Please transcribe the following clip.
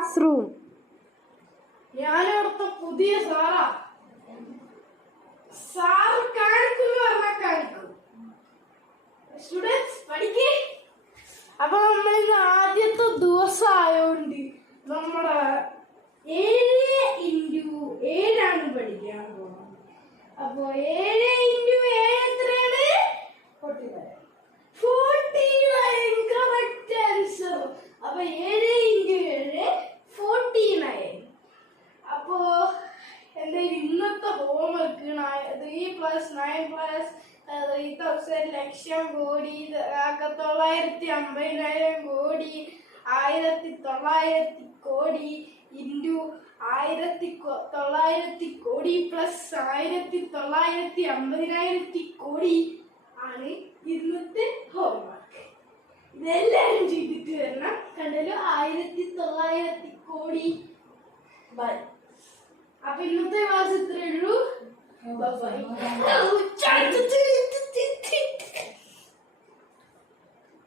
classroom. ഞാനവിടുത്തെ പുതിയ Sarah. Sir കാണിക്കുന്നു പറഞ്ഞാൽ കാണിക്കും. സ്റ്റുഡൻസ് പഠിക്കേ. അപ്പൊ നമ്മളിന്ന് ആദ്യത്തെ ദിവസം ആയോണ്ട് നമ്മുടെ 7x7 പഠിക്കാൻ പോകണം. അപ്പൊ 7x7 എത്രയാണ്? 49 കറക്റ്റ് ആൻസർ. അപ്പൊ 7x7 49. അപ്പോ എന്തായാലും ഇന്നത്തെ ഹോംവർക്ക് 3 + 9 + 3000 ലക്ഷം കോടി 950,000 കോടി 1900 കോടി ഇൻറ്റു 1900 കോടി പ്ലസ് 1950,000 കോടി ആണ് ഇന്നത്തെ ഹോംവർക്ക്. ഇതെല്ലാവരും ചെയ്തിട്ട് വരണം. കണ്ടല്ലോ 1900 കോടി. ബൈ. അപ്പൊ ഇന്നത്തെ ക്ലാസ് ഇത്രയേ ഉള്ളൂ.